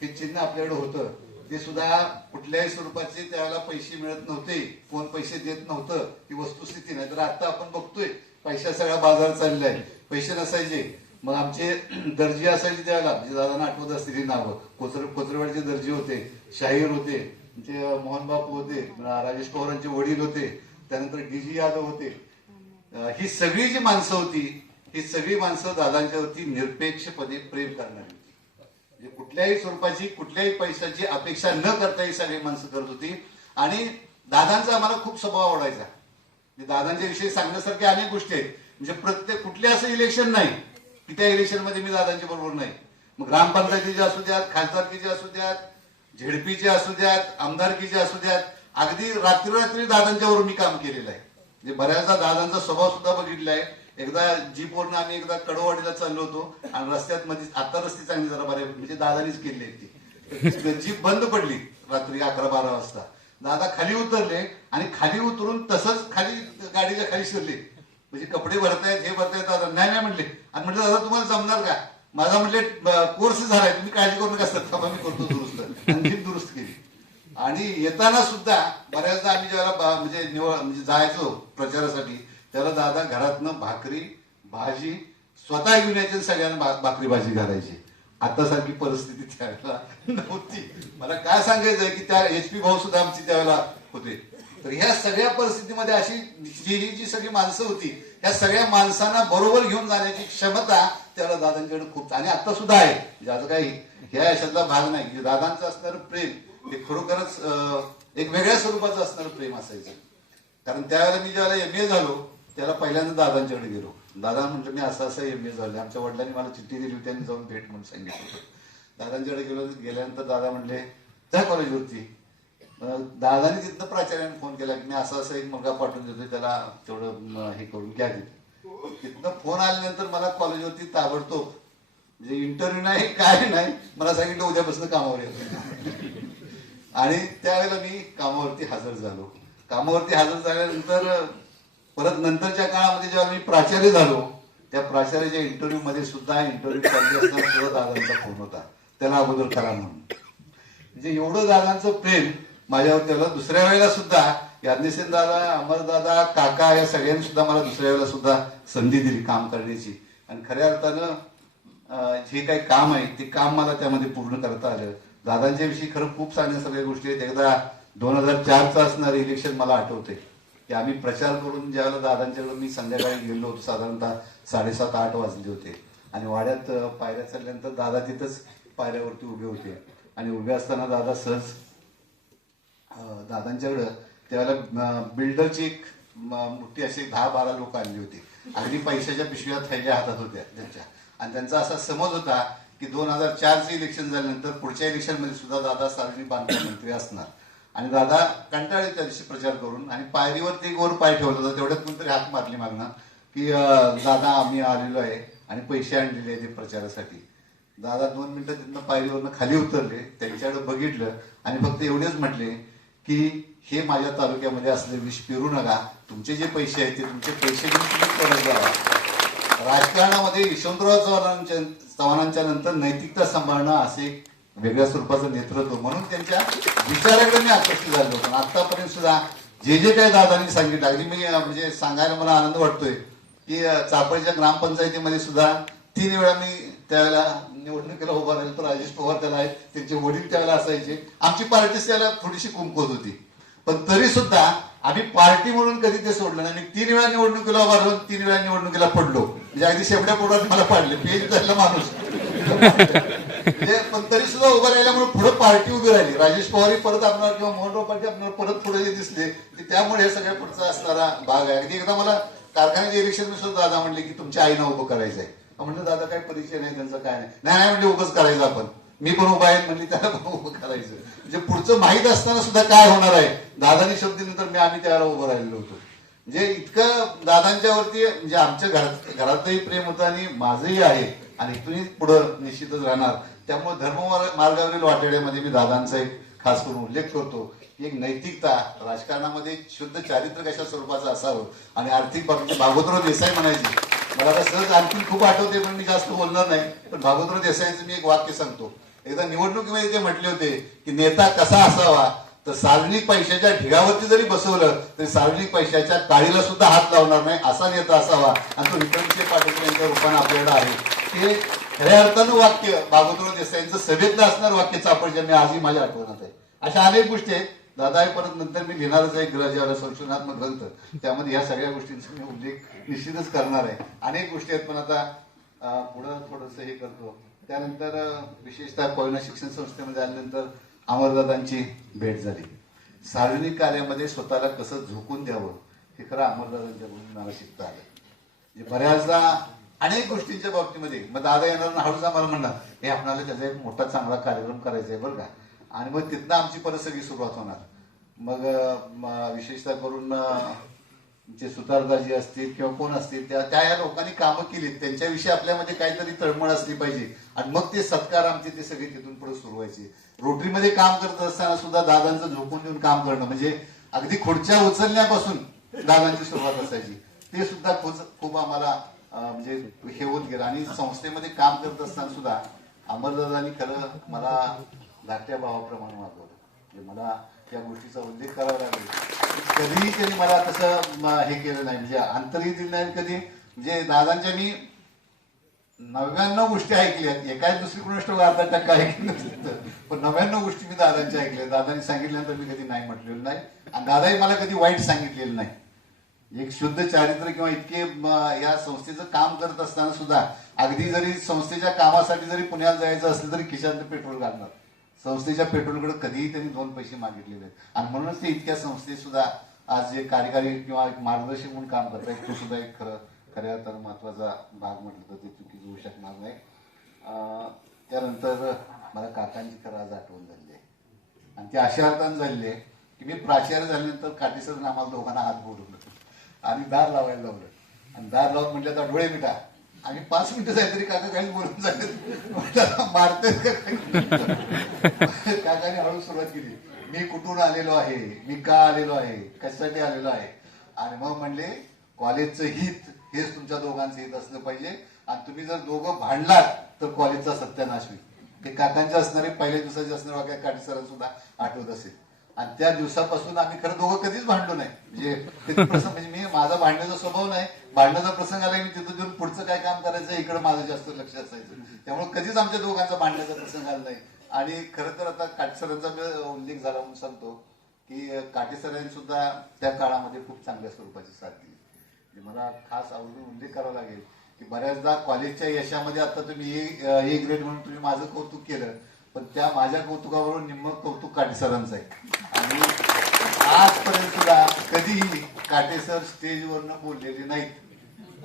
हे चिन्ह आपल्याकडे होतं, ते सुद्धा कुठल्याही स्वरूपाचे त्यावेळेला पैसे मिळत नव्हते, कोण पैसे देत नव्हतं, ही वस्तुस्थिती नाही. तर आता आपण बघतोय पैसा सगळा बाजार चाललेला आहे, पैसे नसायचे. मग आमचे दर्जी असायचे त्यावेळेला, म्हणजे दादांना आठवत असतील ही नावं, कोचरवाडचे दर्जी होते, शाहीर होते, म्हणजे मोहन बापू होते, राजेश पवारांचे वडील होते, त्यानंतर DG यादव होते. ही सगळी जी माणसं होती, ही सगळी माणसं दादांच्यावरती निरपेक्षपणे प्रेम करणारी होती. म्हणजे कुठल्याही स्वरूपाची कुठल्याही पैशाची अपेक्षा न करता ही सगळी माणसं करत होती. आणि दादांचा आम्हाला खूप स्वभाव आवडायचा. दादांच्या विषयी सांगण्यासारख्या अनेक गोष्टी आहेत. म्हणजे प्रत्येक कुठले असं इलेक्शन नाही की त्या इलेक्शन मध्ये मी दादांच्या बरोबर नाही. मग ग्रामपंचायतीचे असू द्यात, खासदारकीचे असू द्यात, झेडपीचे असू द्यात, आमदारकीचे असू द्यात, अगदी रात्री दादांच्यावर मी काम केलेलं आहे. म्हणजे बऱ्याचदा दादांचा स्वभाव सुद्धा बघितला आहे. एकदा जीपवरून आम्ही एकदा कडवाडीला चाललो होतो आणि रस्त्यात मध्ये, आता रस्ते चांगली जरा बऱ्या म्हणजे दादानीच केली आहे ती, जीप बंद पडली रात्री 11-12 वाजता. दादा खाली उतरले आणि खाली उतरून तसंच खाली गाडीच्या खाली शिरले. म्हणजे कपडे भरतायत, हे भरतायत, दादा नाही म्हटले. आणि म्हटलं दादा तुम्हाला जमणार का, माझा म्हटले कोर्स झालाय, तुम्ही काळजी करू नका सर, मी करतो दुरुस्त. आणखी दुरुस्त केली. आणि येताना सुद्धा बऱ्याचदा आम्ही ज्याला म्हणजे जायचो प्रचारासाठी, त्याला दादा घरातनं भाकरी भाजी स्वतः घेऊन यायची, सगळ्यांना भाकरी भाजी घालायची. आता सारखी परिस्थिती त्यावेळेला नव्हती. मला काय सांगायचंय की त्या HP भाऊ सुद्धा आमची त्यावेळेला होते. तर ह्या सगळ्या परिस्थितीमध्ये अशी जी सगळी माणसं होती, ह्या सगळ्या माणसांना बरोबर घेऊन जाण्याची क्षमता त्यावेळेला दादांच्याकडे खूप, आणि आता सुद्धा आहे. ज्याचं काही ह्या यशातला भाग नाही. दादांचं असणारं प्रेम हे खरोखरच एक वेगळ्या स्वरूपाचं असणारं प्रेम असायचं. कारण त्यावेळेला मी ज्यावेळेला MA झालो त्याला पहिल्यांदा दादांच्याकडे गेलो. दादा म्हटलं मी असं MA झालं. आमच्या वडिलांनी मला चिठ्ठी दिली होती, त्यांनी जाऊन भेट म्हणून सांगितलं. दादांच्याकडे गेल्यानंतर दादा म्हणले जा कॉलेजवरती. दादाने तिथनं प्राचार्याने फोन केला की मी असं एक मुलगा पाठवून देतोय, त्याला तेवढं हे करून घ्या. तिथनं फोन आल्यानंतर मला कॉलेजवरती ताबडतोब, म्हणजे इंटरव्ह्यू नाही काय नाही, मला सांगितलं उद्यापासून कामावर येतो. आणि त्यावेळेला मी कामावरती हजर झालो. कामावरती हजर झाल्यानंतर परत नंतरच्या काळामध्ये जेव्हा मी प्राचार्य झालो, त्या प्राचार्याच्या इंटरव्ह्यू मध्ये सुद्धा इंटरव्ह्यू चालली असताना सुद्धा दादांचा फोन होता, त्याला अगोदर करा म्हणून. म्हणजे एवढं दादांचं प्रेम माझ्यावर. त्याला दुसऱ्या वेळेला सुद्धा याज्ञसेन दादा, अमरदादा, काका या सगळ्यांनी सुद्धा मला दुसऱ्या वेळेला सुद्धा संधी दिली काम करण्याची. आणि खऱ्या अर्थानं जे काही काम आहे ते काम मला त्यामध्ये पूर्ण करता आलं. दादांच्या विषयी खरं खूप सगळ्या गोष्टी आहेत. एकदा 2004चं असणारं इलेक्शन मला आठवते की आम्ही प्रचार करून ज्यावेळेला दादांच्याकडे मी संध्याकाळी गेलो होतो, साधारणतः 7:30-8 वाजले होते. आणि वाड्यात पायऱ्या चढल्यानंतर दादा तिथंच पायऱ्यावरती उभे होते. आणि उभे असताना दादा सहज दादांच्याकडं त्यावेळेला बिल्डरची एक मोठी अशी 10-12 लोक आणली होती. अगदी पैशाच्या पिशव्या थैल्या हातात होत्या त्यांच्या. आणि त्यांचा असा समज होता की 2004चं इलेक्शन झाल्यानंतर पुढच्या इलेक्शनमध्ये सुद्धा दादा सार्वजनिक बांधकाम मंत्री असणार. आणि दादा कंटाळले त्या दिवशी प्रचार करून, आणि पायरीवरती एक वर पाय ठेवला होता. तेवढ्यात कोणतरी हाक मारली मागणं की दादा आम्ही आलेलो आहे आणि पैसे आणलेले आहेत प्रचारासाठी. दादा 2 मिनिटं तिथनं पायरीवरनं खाली उतरले, त्यांच्याकडे बघितलं आणि फक्त एवढेच म्हटले की हे माझ्या तालुक्यामध्ये असले विष पेरू नका. तुमचे जे पैसे आहेत ते तुमचे पैसे घेऊन तुम्ही परत जावा. राजकारणामध्ये यशवंतराव चव्हाणांच्या नंतर नैतिकता सांभाळणं असे एक वेगळ्या स्वरूपाचं नेतृत्व, म्हणून त्यांच्या विचाराकडे मी आकर्षित झालो होतो. आतापर्यंत सुद्धा जे काही दादांनी सांगितलं, अगदी मी म्हणजे सांगायला मला आनंद वाटतोय की चाफळच्या ग्रामपंचायतीमध्ये सुद्धा 3 वेळा मी त्यावेळेला निवडणुकीला उभा राहिलो. तर राजेश पवार त्याला आहेत, त्यांचे वडील त्यावेळेला असायचे. आमची पार्टी त्याला थोडीशी कुंकवत होती, पण तरी सुद्धा आम्ही पार्टी म्हणून कधी ते सोडलं नाही. 3 वेळा निवडणुकीला उभा राहिलो, 3 वेळा निवडणुकीला पडलो. म्हणजे अगदी शेवट्या पोटात मला पाडले, पेज धरला माणूस. म्हणजे पण तरी सुद्धा उभं राहिल्यामुळे पुढे पार्टी उभी राहिली. राजेश पवार परत आपल्याला किंवा मोहनराव पाटील आपल्याला परत पुढे जे दिसले की त्यामुळे हे सगळ्या पुढचा असणारा भाग आहे. अगदी एकदा मला कारखान्याच्या इलेक्शन सुद्धा दादा म्हणले की तुमच्या आईनं उभं करायचंय. म्हणलं दादा काही परिचय नाही त्यांचा, काय नाही म्हणजे उभंच करायचं आपण. मी पण उभा आहे म्हणली, त्याला पण उभं करायचं. म्हणजे पुढचं माहीत असताना सुद्धा काय होणार आहे, दादानी शब्द दिल्यानंतर आम्ही त्याला उभं राहिलेलो होतो. म्हणजे इतकं दादांच्या वरती म्हणजे आमच्या घरातही प्रेम होतं आणि माझंही आहे, आणि इथूनही पुढं निश्चितच राहणार. त्यामुळे धर्म मार्गावरील वाटेड्यामध्ये मी दादांचा एक खास करून उल्लेख करतो. एक नैतिकता, राजकारणामध्ये शुद्ध चारित्र्य कशा स्वरूपाचं असावं, आणि आर्थिक बाबतीत भागवतराव देसाई म्हणायची. मला आता सहज आणखी खूप आठवते पण मी जास्त बोलणार नाही. पण भागवतराव देसाईचं मी एक वाक्य सांगतो. एकदा निवडणुकीमध्ये ते म्हटले होते की नेता कसा असावा, तर सार्वजनिक पैशाच्या ढिगावरती जरी बसवलं तरी सार्वजनिक पैशाच्या काळीला सुद्धा हात लावणार नाही असा नेता असावा. आणि तो विक्रमसिंह पाटील यांच्या रूपाने आपल्याकडे आहे. ते खऱ्या अर्थानं वाक्य भागवतराव देसाईंचं सभेतलं असणार वाक्य चापडच्या मी आजही माझ्या आठवणात आहे. अशा अनेक गोष्टी आहेत. दादा परत नंतर मी लिहिणारच आहे ग्रह संशोधनात्मक ग्रंथ, त्यामध्ये ह्या सगळ्या गोष्टींचा मी उल्लेख निश्चितच करणार आहे. अनेक गोष्टी आहेत पण आता पुढं थोडंसं हे करतो. त्यानंतर विशेषतः कोयना शिक्षण संस्थेमध्ये आल्यानंतर अमरदादांची भेट झाली. सार्वजनिक कार्यामध्ये स्वतःला कसं झोकून द्यावं हे खरं अमरदादांच्याकडून मला शिकता आलं. म्हणजे बऱ्याचदा अनेक गोष्टींच्या बाबतीमध्ये मग दादा येणार हळूच आम्हाला म्हणणार हे आपल्याला त्याचा एक मोठा चांगला कार्यक्रम करायचा आहे बरं का. आणि मग तिथनं आमची परत सगळी सुरुवात होणार. मग विशेषतः करून जे सुतारदाजी असतील किंवा कोण असतील त्या या लोकांनी कामं केली, त्यांच्याविषयी आपल्यामध्ये काहीतरी तळमळ असली पाहिजे. आणि मग ते सत्कार आमचे ते सगळे तिथून पुढे सुरू व्हायचे. रोटरीमध्ये काम करत असताना सुद्धा दादांचं झोपून देऊन काम करणं, म्हणजे अगदी खुर्च्या उचलण्यापासून दादांची सुरुवात असायची. ते सुद्धा खूप आम्हाला म्हणजे हे होत गेलं. आणि संस्थेमध्ये काम करत असताना सुद्धा अमरदादांनी खरं मला धाकट्या भावाप्रमाणे वागवलं. म्हणजे मला त्या गोष्टीचा उल्लेख करावा लागेल. कधीही त्यांनी मला तसं हे केलं नाही, म्हणजे अंतरही दिलं नाही, कधी म्हणजे दादांच्या मी 99 गोष्टी ऐकल्यात, एकाच दुसरी कोणाष्ट अर्धा टक्का ऐकलं नसतं, पण 99 गोष्टी मी दादांच्या ऐकल्या. दादांनी सांगितल्यानंतर मी कधी नाही म्हटलेलं नाही, आणि दादाही मला कधी वाईट सांगितलेलं नाही. एक शुद्ध चारित्र्य किंवा इतके या संस्थेचं काम करत असताना सुद्धा अगदी जरी संस्थेच्या कामासाठी जरी पुण्याला जायचं असलं तरी खिशात पेट्रोल घालणार. संस्थेच्या पेट्रोलकडे कधीही त्यांनी 2 पैसे मागितलेले आहेत, आणि म्हणूनच ते इतक्या संस्थेत सुद्धा आज जे कार्यकारी किंवा एक मार्गदर्शक म्हणून काम करतात, तो सुद्धा एक खऱ्या अर्थानं महत्वाचा भाग म्हटलं तर ते चुकीचं होऊ शकणार नाही. त्यानंतर मला काकांची खरं आज आठवण झाली आहे, आणि ती अशा अर्थानं झालेली आहे की मी प्राचार्य झाल्यानंतर काटेसर आम्हाला दोघांना हात बोलवलं आणि दार लावायला लावलं, आणि दार लावून म्हटलं तर डोळे मिटा. आम्ही 5 मिनिटं जायतरी काका काही बोलून झाले, मारते काकाने हळू सुरुवात केली, मी कुठून आलेलो आहे, मी का आलेलो आहे, कशासाठी आलेलो आहे, आणि मग म्हणले कॉलेजचं हित हेच तुमच्या दोघांचं हित असलं पाहिजे, आणि तुम्ही जर दोघं भांडलात तर कॉलेजचा सत्यानाश होईल. ते काकांचे असणारे पहिल्या दिवसाचे असणारे वाक्य काटे सरांना सुद्धा आठवत असेल. आणि त्या दिवसापासून आम्ही खरं दोघं कधीच भांडलो नाही. म्हणजे कधी प्रसंग, म्हणजे मी माझा भांडण्याचा स्वभाव नाही, भांडण्याचा प्रसंग आला मी तिथं देऊन पुढचं काय काम करायचं इकडे माझं जास्त लक्ष असायचं, त्यामुळे कधीच आमच्या दोघांचा भांडण्याचा प्रसंग आला नाही. आणि खरं तर आता काटेसरांचा उल्लेख झाला म्हणून सांगतो की काटेसरांनी सुद्धा त्या काळामध्ये खूप चांगल्या स्वरूपाची साथ दिली. मला खास आवडून उल्लेख करावा लागेल की बऱ्याचदा कॉलेजच्या यशामध्ये आता तुम्ही ए ग्रेड म्हणून तुम्ही माझं कौतुक केलं, पण त्या माझ्या कौतुकावरून निम्म कौतुक काटेसरांचं आहे. आणि आजपर्यंत सुद्धा कधीही काटेसर स्टेजवरनं बोललेले नाहीत,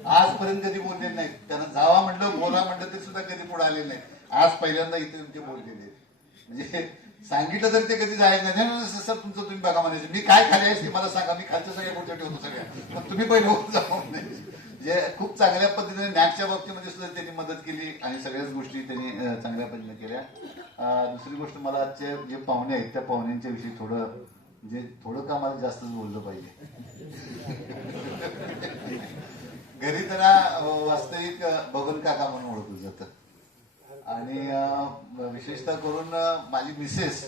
आजपर्यंत कधी बोललेले नाहीत. त्यांना जावा म्हटलं बोला म्हटलं तरी सुद्धा कधी पुढे आलेले नाही. आज पहिल्यांदा इथे ते बोललेले, म्हणजे सांगितलं तरी ते कधी जायचं नाही. सर तुमचं तुम्ही बघा म्हणायचं, मी काय खाली आहे ते मला सांगा, मी खालच्या सगळ्या गोष्टी ठेवतो सगळ्या, पण तुम्ही पहिले होऊन जाऊ नाही. म्हणजे खूप चांगल्या पद्धतीने नॅकच्या बाबतीमध्ये सुद्धा त्यांनी मदत केली, आणि सगळ्याच गोष्टी त्यांनी चांगल्या पद्धतीने केल्या. दुसरी गोष्ट, मला आजचे जे पाहुणे आहेत त्या पाहुण्यांच्या विषयी थोडं का मला जास्तच बोललं पाहिजे. घरी त्यांना वास्तविक बबन काका म्हणून ओळखलं जातं, आणि विशेषतः करून माझी मिसेस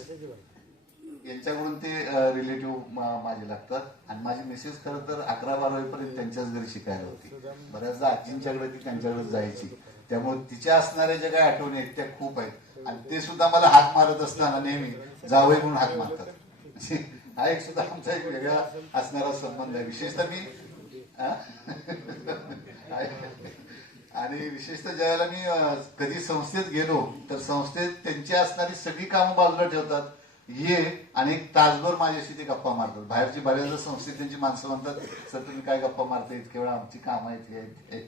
यांच्याकडून ते रिलेटिव्ह माझे लागतात. आणि माझी मिसेस खरं तर 11-12 पर्यंत त्यांच्याच घरी शिकायला होती. बऱ्याचदा आजींच्याकडे ती त्यांच्याकडे जायची, त्यामुळे तिच्या असणाऱ्या ज्या काही आठवणी आहेत त्या खूप आहेत. आणि ते सुद्धा मला हाक मारत असताना नेहमी जावई म्हणून हाक मारतात. हा एक सुद्धा आमचा एक वेगळा असणारा संबंध आहे. विशेषतः मी आणि विशेषतः ज्यावेळेला मी कधी संस्थेत गेलो तर संस्थेत त्यांची असणारी सगळी कामं बाजूला ठेवतात, ये आणि एक तासभर माझ्याशी ते गप्पा मारतात. बाहेरची बऱ्याचदा संस्थेत त्यांची माणसं म्हणतात, सर तुम्ही काय गप्पा मारतायत, केवळ आमची कामं आहेत.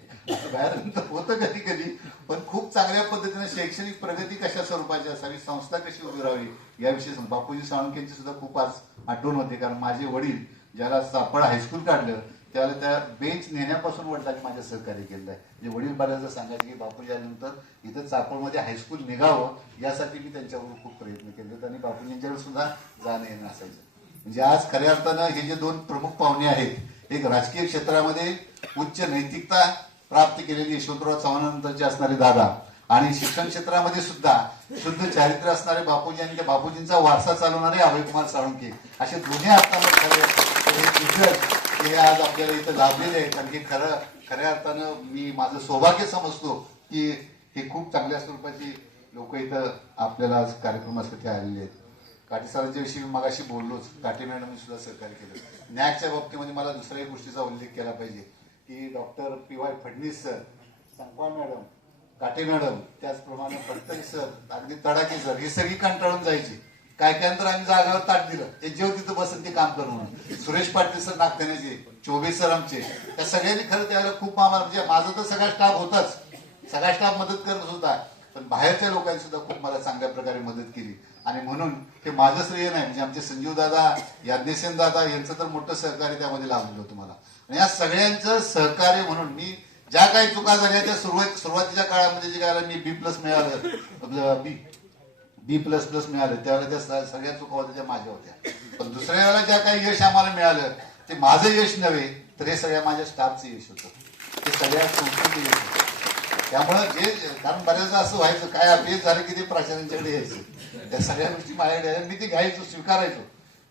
बाहेर होतं कधी कधी, पण खूप चांगल्या पद्धतीने शैक्षणिक प्रगती कशा स्वरूपाची असावी, संस्था कशी उभी राहावी याविषयी बापूजी साळुंखेंची सुद्धा खूप आज आठवण होते. कारण माझे वडील ज्याला चाफळ हायस्कूल काढलं त्यावेळेला त्या बेंच नेण्यापासून वडिलांनी माझ्या सहकार्य केलं आहे. म्हणजे वडील बऱ्याचदा सांगायचे की बापूजी आल्यानंतर इथं चाफळमध्ये हायस्कूल निघावं यासाठी मी त्यांच्यावर खूप प्रयत्न केले, आणि बापूजींच्याकडे सुद्धा जाणं येणं असायचं. म्हणजे आज खऱ्या अर्थानं हे जे 2 प्रमुख पाहुणे आहेत, एक राजकीय क्षेत्रामध्ये उच्च नैतिकता प्राप्त केलेली यशवंतराव चव्हाणांनंतरचे असणारे दादा, आणि शिक्षण क्षेत्रामध्ये सुद्धा शुद्ध चारित्र्य असणारे बापूजी, आणि त्या बापूजींचा वारसा चालवणारे अभयकुमार साळुंखे, असे दोन्ही हातामध्ये हे आज आपल्याला इथं लाभलेले आहेत. आणि हे खऱ्या अर्थानं मी माझं सौभाग्य समजतो की हे खूप चांगल्या स्वरूपाची लोक इथं आपल्याला आज कार्यक्रमासाठी आलेले आहेत. काटे सरांच्या विषयी मी मगाशी बोललोच, काटे मॅडमनी सुद्धा सहकार्य केलं. नॅकच्या बाबतीमध्ये मला दुसऱ्या गोष्टीचा उल्लेख केला पाहिजे की doctor PY Phadnavis sir, Sankva madam, Kate madam, त्याचप्रमाणे फडतरी सर, अगदी तडाके सर, ही सगळी कंटाळून जायची. काय तर आम्ही जागावर ताट दिलं, ते जेव तिथं बसून ते काम करू म्हणून. सुरेश पाटील सर नागठाण्याचे, चोबे सर आमचे, त्या सगळ्यांनी खरं त्यावेळेला खूप म्हणजे माझा तर सगळा स्टाफ होताच, सगळा स्टाफ मदत करत होता, पण बाहेरच्या लोकांनी सुद्धा खूप मला चांगल्या प्रकारे मदत केली. आणि म्हणून हे माझं श्रेय नाही, म्हणजे आमचे संजीव दादा, याज्ञसेन दादा यांचं तर मोठं सहकार्य त्यामध्ये लाभलेलं होतं मला. आणि या सगळ्यांचं सहकार्य म्हणून मी ज्या काही चुका झाल्या त्या सुरुवातीच्या काळामध्ये जे काय मी B+ मिळालं, B++ मिळालं, त्यावेळेला त्या सगळ्या चुका होत्या त्या माझ्या होत्या. पण दुसऱ्या वेळेला ज्या काही यश आम्हाला मिळालं ते माझं यश नव्हे, तर हे सगळ्या माझ्या स्टाफचं यश होतं, ते सगळ्या संस्थेचं यश होतं. त्यामुळे जे, कारण बऱ्याचदा असं व्हायचं काय अपयश झालं की ते प्राचार्यांच्याकडे यायचं, त्या सगळ्या गोष्टी माझ्याकडे मी ते घ्यायचो, स्वीकारायचो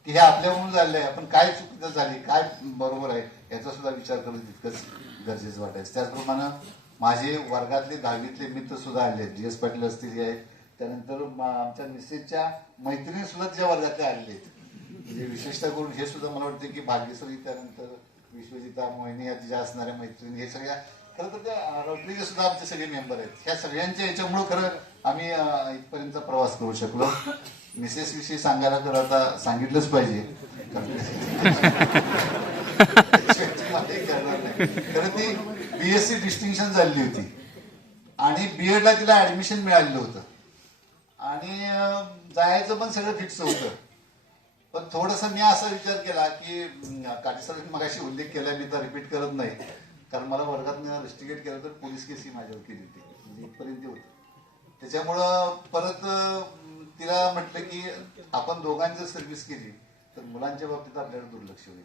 की हे आपल्याकडून झालेलं आहे, आपण काय चुकीचं झाली, काय बरोबर आहे याचा सुद्धा विचार करणं तितकंच गरजेचं वाटायचं. त्याचप्रमाणे माझे वर्गातले 10वीतले मित्र सुद्धा आले, GS पाटील असतील आहेत, त्यानंतर आमच्या मिसेसच्या मैत्रिणी सुद्धा तिच्या वर्गातले आलेले आहेत. म्हणजे विशेषतः करून हे सुद्धा मला वाटतं की भाग्यश्री, त्यानंतर विश्वजिता, मोहिनी या तिच्या असणाऱ्या मैत्रिणी, हे सगळ्या खरं तर त्या रोटरीचे सुद्धा आमचे सगळे मेंबर आहेत. ह्या सगळ्यांच्या याच्यामुळं खरं आम्ही इथपर्यंत प्रवास करू शकलो. मिसेस विषयी सांगायला तर आता सांगितलंच पाहिजे, खरं ती BSc डिस्टिंक्शन झालेली होती आणि BEdला तिला ऍडमिशन मिळालेलं होतं आणि जायचं पण सगळं फिक्स होतं. पण थोडंसं मी असा विचार केला की काटे सरांनी मगाशी उल्लेख केला, मी तर रिपीट करत नाही, कारण मला वर्गात रस्टिकेट केलं तर पोलीस केस ही माझ्यावर केली होती, म्हणजे इथपर्यंत होतं. त्याच्यामुळं परत तिला म्हटलं की आपण दोघांनी जर सर्व्हिस केली तर मुलांच्या बाबतीत आपल्याला दुर्लक्ष होईल.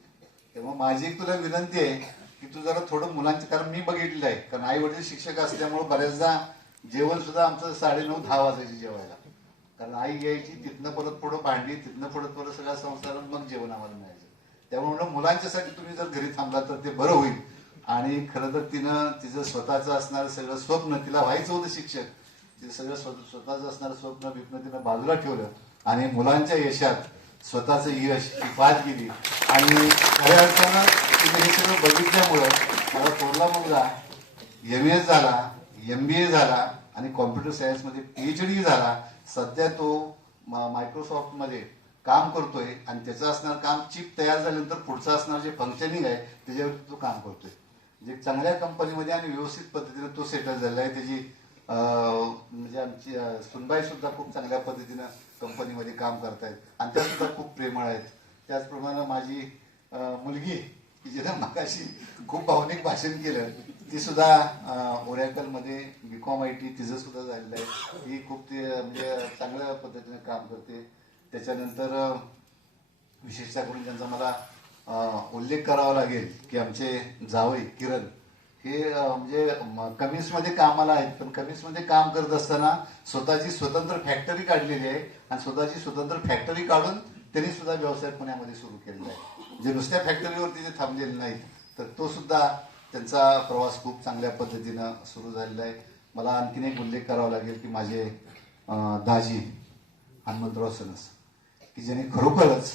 तेव्हा माझी एक तुला विनंती आहे की तू जरा थोडं मुलांचे, कारण मी बघितलेलं आहे, कारण आई वडील शिक्षक असल्यामुळे बऱ्याचदा जेवण सुद्धा आमचं 9:30-10 वाजायचे जेवायला, कारण आई यायची, तिथनं परत पुढं भांडी, तिथनं परत सगळा संसार, मग जेवण आम्हाला मिळायचं. त्यामुळे मुलांच्यासाठी तुम्ही जर घरी थांबला तर ते बरं होईल. आणि खरं तर तिनं तिचं स्वतःचं असणारं सगळं स्वप्न, तिला व्हायचं होतं शिक्षक, तिचं सगळं स्वतःचं असणारं स्वप्न तिनं बाजूला ठेवलं आणि मुलांच्या यशात स्वतःचं यश ती पाठ गेली. आणि खऱ्या अर्थानं तिने हे सगळं बघितल्यामुळं मला थोरला मुलगा MA झाला, MBA झाला आणि कॉम्प्युटर सायन्समध्ये PhD झाला. सध्या तो मायक्रोसॉफ्टमध्ये काम करतोय आणि त्याचं असणार काम, चिप तयार झाल्यानंतर पुढचं असणार जे फंक्शनिंग आहे त्याच्यावरती तो काम करतोय. म्हणजे चांगल्या कंपनीमध्ये आणि व्यवस्थित पद्धतीने तो सेटल झालेला आहे. त्याची म्हणजे आमची सुनबाई सुद्धा खूप चांगल्या पद्धतीनं कंपनीमध्ये काम करतायत आणि त्या सुद्धा खूप प्रेमळ आहेत. त्याचप्रमाणे माझी मुलगी की जिला मगाशी खूप भावनिक भाषण केलं, ती सुद्धा ओरॅकलमध्ये BCom IT तिचं सुद्धा झालेलं आहे. ती खूप ते म्हणजे चांगल्या पद्धतीने काम करते. त्याच्यानंतर विशेषतः करून त्यांचा मला उल्लेख करावा लागेल की आमचे जावई किरण हे म्हणजे कमिन्समध्ये कामाला आहेत, पण कमिन्समध्ये काम करत असताना स्वतःची स्वतंत्र फॅक्टरी काढलेली आहे आणि स्वतःची स्वतंत्र फॅक्टरी काढून त्यांनी सुद्धा व्यवसाय पुण्यामध्ये सुरू केलेला आहे. जे नुसत्या फॅक्टरीवरती जे थांबलेले नाहीत, तर तो सुद्धा त्यांचा प्रवास खूप चांगल्या पद्धतीनं सुरू झालेला आहे. मला आणखीन एक उल्लेख करावा लागेल की माझे दाजी हनुमंतराव सणस, की ज्यांनी खरोखरच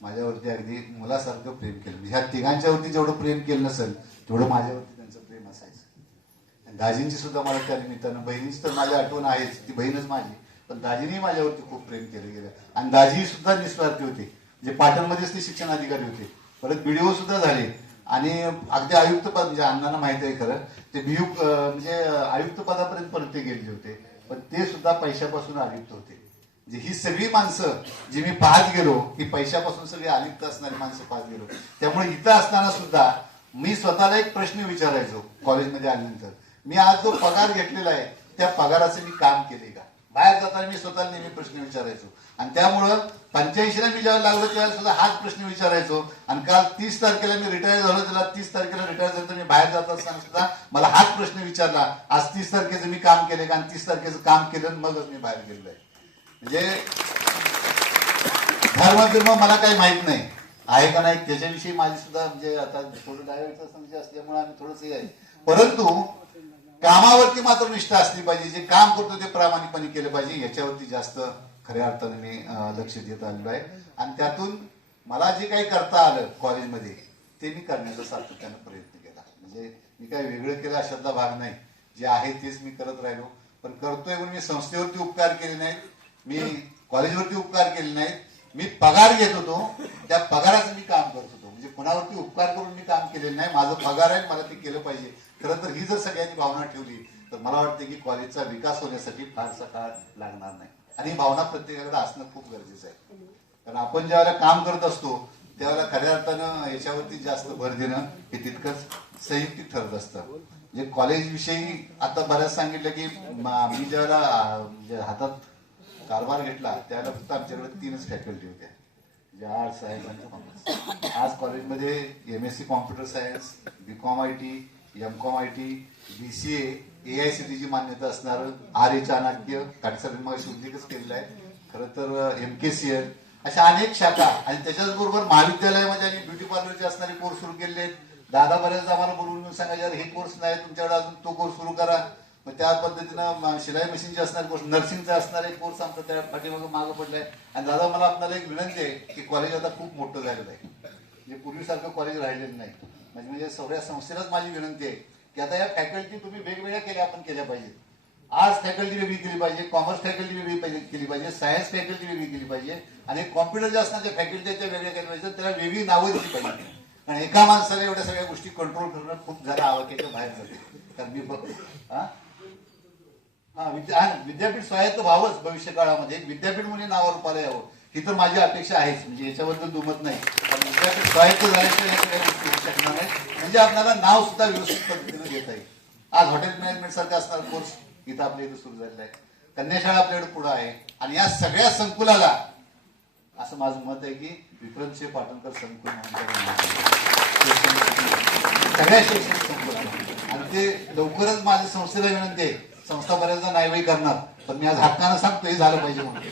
माझ्यावरती अगदी मुलासारखं प्रेम केलं. ह्या तिघांच्यावरती जेवढं प्रेम केलं नसेल तेवढं माझ्यावरती त्यांचं प्रेम असायचं. दाजींची सुद्धा मला त्या निमित्तानं, बहिणीची तर माझी आठवण आहेच, ती बहीणच माझी, पण दाजींनी माझ्यावरती खूप प्रेम केलं गेलं. आणि दाजी सुद्धा निस्वार्थी होते, जे पाटणमध्येच ते शिक्षण अधिकारी होते, परत BDO सुद्धा झाले आणि अगदी आयुक्त पद, म्हणजे अण्णांना माहिती आहे खरं, ते म्हणजे आयुक्त पदापर्यंत परत ते गेले होते, पण ते सुद्धा पैशापासून आयुक्त होते. ही सगळी माणसं जी मी पाहत गेलो, ही पैशापासून सगळी अलिप्त असणारी माणसं पाहत गेलो. त्यामुळे इथं असताना सुद्धा मी स्वतःला एक प्रश्न विचारायचो कॉलेजमध्ये आल्यानंतर, मी आज जो पगार घेतलेला आहे त्या पगाराचं मी काम केले का? बाहेर जाताना मी स्वतःला नेहमी प्रश्न विचारायचो. आणि त्यामुळं 85ला मी जेव्हा लागलो त्यावेळेला सुद्धा हाच प्रश्न विचारायचो. आणि काल 30 तारखेला मी रिटायर झालो, त्याला 30 तारखेला रिटायर झालं, तर मी बाहेर जात असताना सुद्धा मला हाच प्रश्न विचारला, आज 30 तारखेचं मी काम केले का? आणि 30 तारखेचं काम केलं मगच मी बाहेर गेलेलो आहे. म्हणजे धर्म मला काही माहित नाही आहे का नाही त्याच्याविषयी माझी सुद्धा, म्हणजे आता थोडं डायरेक्टर संघ असल्यामुळे आम्ही थोडंसं आहे, परंतु कामावरती मात्र निष्ठा असली पाहिजे. जे काम करतो ते प्रामाणिकपणे केलं पाहिजे, याच्यावरती जास्त खऱ्या अर्थाने मी लक्ष देत आलेलो आहे. आणि त्यातून मला जे काही करता आलं कॉलेजमध्ये ते मी करण्याचा सातत्यानं प्रयत्न केला. म्हणजे मी काही वेगळं केलं अशातला भाग नाही, जे आहे तेच मी करत राहिलो. पण करतोय म्हणून मी संस्थेवरती उपकार केले नाहीत, मी कॉलेजवरती उपकार केले नाहीत, मी पगार घेत होतो त्या पगाराचं मी काम करत होतो. म्हणजे कुणावरती उपकार करून मी काम केलेलं नाही, माझं पगार आहे, मला ते केलं पाहिजे. खरं तर ही जर सगळ्यांनी भावना ठेवली तर मला वाटतं की कॉलेजचा विकास होण्यासाठी फारसा काळ लागणार नाही. आणि ही भावना प्रत्येकाकडे असणं खूप गरजेचं आहे. कारण आपण ज्यावेळेला काम करत असतो त्यावेळेला खऱ्या अर्थानं याच्यावरती जास्त भर देणं हे तितकंच संयुक्तिक ठरत असतं. म्हणजे कॉलेज विषयी आता बऱ्याच सांगितलं की मी ज्यावेळेला हातात कारभार घेतला त्यावेळेला फक्त आमच्याकडे 3च फॅकल्टी होत्या, म्हणजे आर्ट्स, सायन्स आणि कॉमर्स. आज कॉलेजमध्ये MSc computer science, BCom IT, MCom IT, BCA, AICTE मान्यता असणारं RA चाणक्य, काटेसाहेबांनी मग उल्लेखच केलेला आहे, खरं तर MKCL, अशा अनेक शाखा. आणि त्याच्याच बरोबर महाविद्यालयामध्ये आम्ही ब्युटी पार्लरचे असणारे कोर्स सुरू केले आहेत, दादा बऱ्याच आम्हाला बोलून सांगायचे अरे हे कोर्स नाही तुमच्याकडे अजून तो कोर्स सुरू करा. मग त्या पद्धतीनं शिलाई मशीनचे असणारे कोर्स, नर्सिंगचा असणारे कोर्स आमचा त्या पाठीमागं मागं पडलाय. आणि दादा मला आपल्याला एक विनंती आहे की कॉलेज आता खूप मोठं झालेलं आहे, म्हणजे पूर्वीसारखं कॉलेज राहिलेलं नाही. म्हणजे सगळ्या संस्थेलाच माझी विनंती आहे की आता या फॅकल्टी तुम्ही वेगवेगळ्या आपण केल्या पाहिजेत. आर्ट्स फॅकल्टी वेगळी केली पाहिजे, कॉमर्स फॅकल्टी वेगळी केली पाहिजे, सायन्स फॅकल्टी वेगळी केली पाहिजे आणि कॉम्प्युटर जे असणार त्या फॅकल्टी त्या वेगळ्या केल्या पाहिजे, त्याला वेगळी नावं दिली पाहिजे. कारण एका माणसाला एवढ्या सगळ्या गोष्टी कंट्रोल करणं खूप जरा आवाक्याच्या बाहेर जाते. कारण मी विद्यापीठ स्वायत्त व्हावंच भविष्य काळामध्ये, विद्यापीठ म्हणून नाव रूपाला यावं ही तर माझी अपेक्षा आहेच, म्हणजे याच्याबद्दल दुमत नाही. पण विद्यापीठ स्वायत्त झाल्याशिवाय या सगळ्या गोष्टी होऊ शकणार नाही. म्हणजे आपल्याला नाव सुद्धा व्यवस्थित पद्धतीने घेता येईल. आज हॉटेल मॅनेजमेंट सारखा असणारा कोर्स इथं आपल्या इथं सुरू झालेला आहे, कन्याशाळा आपल्याकडे पुढे आहे. आणि या सगळ्या संकुलाला असं माझं मत आहे की विक्रमसिंह पाटणकर संकुल सगळ्या शैक्षणिक संकुलाला, आणि ते लवकरच माझ्या संस्थेला विनंती आहे. संस्था बऱ्याचदा नाही करणार, पण मी आज हक्कानं सांगतो हे झालं पाहिजे म्हणून.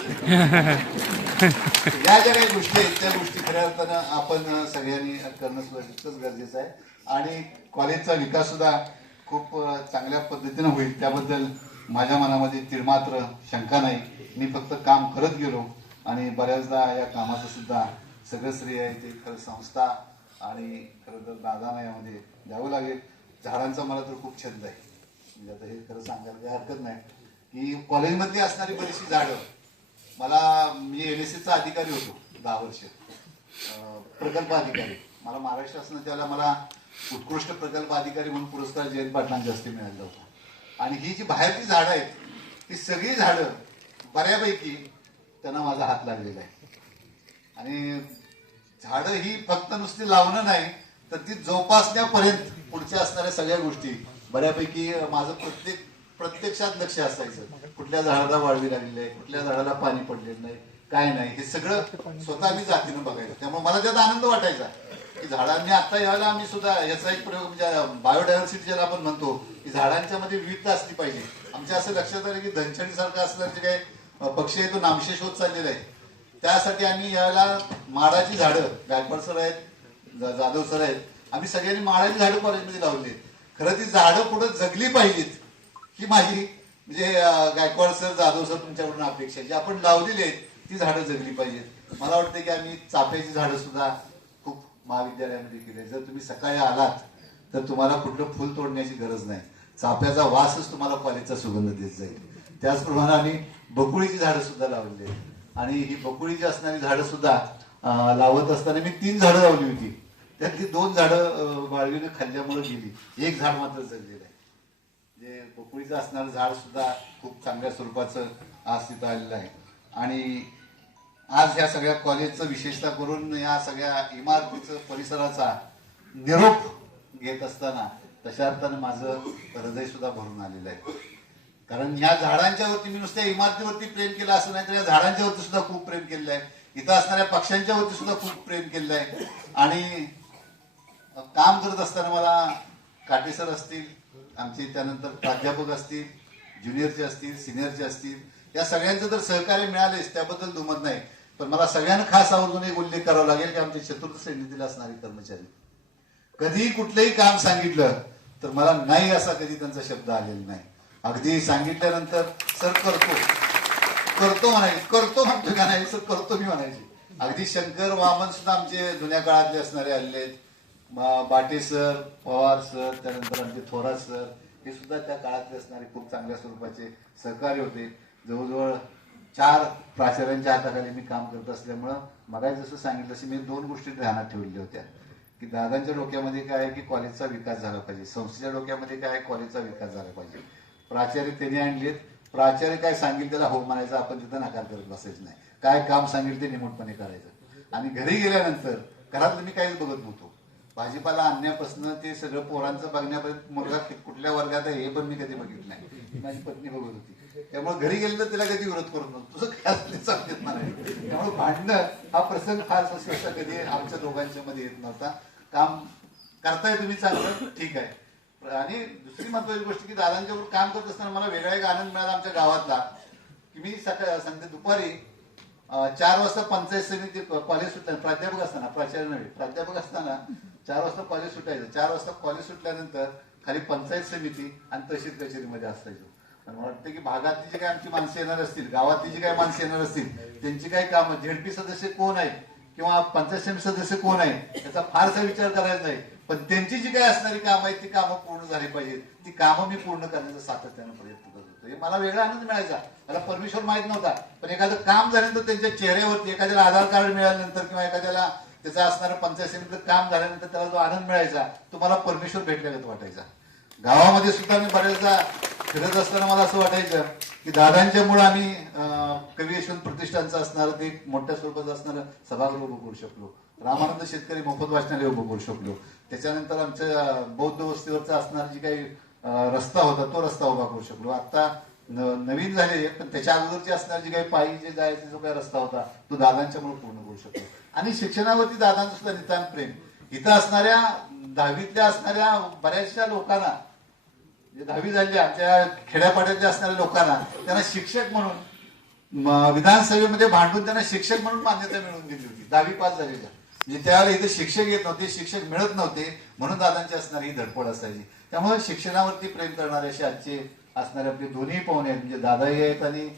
या ज्या काही गोष्टी आहेत त्या गोष्टी खऱ्या अर्थानं आपण सगळ्यांनी करणं सुद्धा तितकंच गरजेचं आहे. आणि कॉलेजचा विकास सुद्धा खूप चांगल्या पद्धतीनं होईल, त्याबद्दल माझ्या मनामध्ये तिळमात्र शंका नाही. मी फक्त काम करत गेलो आणि बऱ्याचदा या कामाचं सुद्धा सगळं श्रेय आहे ते खरं संस्था आणि खरं तर दादांना यामध्ये द्यावं लागेल. झाडांचा मला तर खूप छंद आहे, म्हणजे आता हे खरं सांगायला काही हरकत नाही की कॉलेजमधली असणारी बरीचशी झाडं मला, मी NSSचा अधिकारी होतो 10 वर्ष, प्रकल्प अधिकारी. मला महाराष्ट्र शासनाने त्याला मला उत्कृष्ट प्रकल्प अधिकारी म्हणून पुरस्कार जयंत पाटलांच्या हस्ते मिळाला होता. आणि ही जी बाहेरची झाडं आहेत ती सगळी झाडं बऱ्यापैकी त्यांना माझा हात लागलेला आहे. आणि झाडं ही फक्त नुसती लावणं नाही तर ती जोपासण्यापर्यंत पुढच्या असणाऱ्या सगळ्या गोष्टी बऱ्यापैकी माझं प्रत्यक्षात लक्ष असायचं. कुठल्या झाडाला वाळवी लागलेली आहे, कुठल्या झाडाला पाणी पडलेलं नाही, काय नाही, हे सगळं स्वतः मी जातीनं बघायचं. त्यामुळे मला त्याचा आनंद वाटायचा की झाडांनी आता यायला आम्ही सुद्धा याचा एक प्रयोग, म्हणजे बायोडायव्हर्सिटी ज्याला आपण म्हणतो की झाडांच्या मध्ये विविधता असली पाहिजे. आमच्या असं लक्षात आलं की धनछडी सारखं असलं जे काही पक्षी आहे तो नामशेष होत चाललेला आहे. त्यासाठी आम्ही यावेळेला माडाची झाडं, गायकवाड सर आहेत, जाधव सर आहेत, आम्ही सगळ्यांनी माडाची झाडं कॉलेजमध्ये लावली. खरं ती झाडं पुढे जगली पाहिजेत ही माझी, म्हणजे गायकवाड सर, जाधव सर तुमच्याकडून अपेक्षा आहे. जी आपण लावलेली आहेत ती झाडं जगली पाहिजेत. मला वाटतं की आम्ही चाफ्याची झाडं सुद्धा खूप महाविद्यालयामध्ये केली. जर तुम्ही सकाळी आलात तर तुम्हाला कुठलं फुल तोडण्याची गरज नाही, चाफ्याचा वासच तुम्हाला कॉलेजचा सुगंध देत जाईल. त्याचप्रमाणे आम्ही बकुळीची झाडं सुद्धा लावलेली आहेत. आणि ही बकुळीची असणारी झाडं सुद्धा लावत असताना मी 3 झाडं लावली होती, त्यातली 2 झाडं वाळवीने खाल्ल्यामुळे गेली, 1 झाड मात्र जगलेलं आहे. म्हणजे बकुळीचं असणारं झाड सुद्धा खूप चांगल्या स्वरूपाचं आज तिथं आलेलं आहे. आणि आज ह्या सगळ्या कॉलेजचं विशेषतः करून या सगळ्या इमारतीचं परिसराचा निरोप घेत असताना तशा अर्थानं माझं हृदय सुद्धा भरून आलेलं आहे. कारण ह्या झाडांच्या वरती मी नुसत्या इमारतीवरती प्रेम केलं असं नाही तर या झाडांच्या वरती सुद्धा खूप प्रेम केलेलं आहे. इथं असणाऱ्या पक्ष्यांच्या वरती सुद्धा खूप प्रेम केलेलं आहे. आणि काम करत असताना मला काटे सर असतील, आमचे त्यानंतर प्राध्यापक असतील, ज्युनियरचे असतील, सिनियरचे असतील, या सगळ्यांचं तर सहकार्य मिळालेच, त्याबद्दल दुमत नाही. पण मला सगळ्यांना खास आवर्जून एक उल्लेख करावा लागेल की आमचे चतुर्थ श्रेणीतील असणारे कर्मचारी, कधी कुठलंही काम सांगितलं तर मला नाही असा कधी त्यांचा शब्द आलेला नाही. अगदी सांगितल्यानंतर सर करतो म्हणायचे, करतो म्हणतो का नाही सर, करतो मी म्हणायचे. अगदी शंकर वामन सुद्धा आमचे जुन्या काळातले असणारे आलेले आहेत, बाटे सर, पवार सर, त्यानंतर आमचे थोरात सर, हे सुद्धा त्या काळातले असणारे खूप चांगल्या स्वरूपाचे सहकारी होते. जवळजवळ 4 प्राचार्यांच्या हाताखाली मी काम करत असल्यामुळं मग जसं सांगितलं तसं मी 2 गोष्टी ध्यानात ठेवलेल्या होत्या की दादांच्या डोक्यामध्ये काय आहे की कॉलेजचा विकास झाला पाहिजे, संस्थेच्या डोक्यामध्ये काय आहे कॉलेजचा विकास झाला पाहिजे. प्राचार्य त्यांनी आणलेत, प्राचार्य काय सांगितलं त्याला हो म्हणायचं, आपण तिथं नकार करत बसायचं नाही. काय काम सांगितलं ते निमूटपणे करायचं. आणि घरी गेल्यानंतर घरातलं मी काहीच बघत नव्हतो, भाजीपाला आणण्यापासून ते सगळं पोरांचं बघण्यापर्यंत मुलगा कुठल्या वर्गात आहे हे पण मी कधी बघितलं नाही, माझी पत्नी बघत होती. त्यामुळे घरी गेलं तर तिला कधी विरोध करत नव्हतं, तुझं काय असं समजत म्हणायचं. त्यामुळे भांडणं हा प्रसंग खास असं कधी आमच्या दोघांच्या मध्ये येत नव्हता. काम करताय तुम्ही चांगलं, ठीक आहे. आणि दुसरी महत्वाची गोष्ट की दादांच्यावर काम करत असताना मला वेगळा एक आनंद मिळाला आमच्या गावातला की मी संध्या दुपारी 4 वाजता पंचायत समिती कॉलेज सुटल्या, प्राध्यापक असताना, प्राचार्य नव्हे, प्राध्यापक असताना 4 वाजता कॉलेज सुटायचं. 4 वाजता कॉलेज सुटल्यानंतर खाली पंचायत समिती आणि तहसील कचेरीमध्ये असायचो. आणि मला वाटतं की भागातली जी काही आमची माणसं येणार असतील, गावातली जी काही माणसं येणार असतील, त्यांची काही कामं, झेडपी सदस्य कोण आहेत किंवा पंचायत समिती सदस्य कोण आहे याचा फारसा विचार करायचा नाही, पण त्यांची जी काही असणारी कामं आहेत ती कामं पूर्ण झाली पाहिजेत. ती कामं मी पूर्ण करण्याचा सातत्यानं प्रयत्न करत होतो. हे मला वेगळा आनंद मिळायचा. मला परमेश्वर माहित नव्हता, पण एखादं काम झाल्यानंतर त्यांच्या चेहऱ्यावरती, एखाद्याला आधार कार्ड मिळाल्यानंतर किंवा एखाद्याला त्याचं असणारं पंचायत समितीचं काम झाल्यानंतर त्याला जो आनंद मिळायचा तो मला परमेश्वर भेटल्यागत वाटायचा. गावामध्ये सुद्धा मी बऱ्याचदा फिरत असताना मला असं वाटायचं की दादांच्यामुळे आम्ही कवी यशवंत प्रतिष्ठानचं असणारं ते मोठ्या स्वरूपाचं असणारं सभागृह उभं करू शकलो, रामानंद शेतकरी मोफत वाचनालय उभं करू शकलो, त्याच्यानंतर आमच्या बौद्ध वस्तीवरचा असणारा जी काही रस्ता होता तो रस्ता उभा करू शकलो. आता नवीन झाले, पण त्याच्या अगोदरची असणारी जी काही पायी जे जायचा जो काही रस्ता होता तो दादांच्यामुळे पूर्ण करू शकलो. आणि शिक्षणावरती दादांचं सुद्धा नितांत प्रेम. इथं असणाऱ्या 10वीतल्या असणाऱ्या बऱ्याचशा लोकांना, 10वी झाली आमच्या खेड्यापाड्यातल्या असणाऱ्या लोकांना, त्यांना शिक्षक म्हणून विधानसभेमध्ये भांडून त्यांना शिक्षक म्हणून मान्यता मिळवून दिली होती 10वी पास झालेल्या. म्हणजे त्यावेळेला इथे शिक्षक येत नव्हते, शिक्षक मिळत नव्हते, म्हणून दादांची असणारी ही धडपड असायची. त्यामुळे शिक्षणावरती प्रेम करणारे असे आजचे असणारे आपले दोन्ही पाहुणे आहेत, म्हणजे दादाही आहेत आणि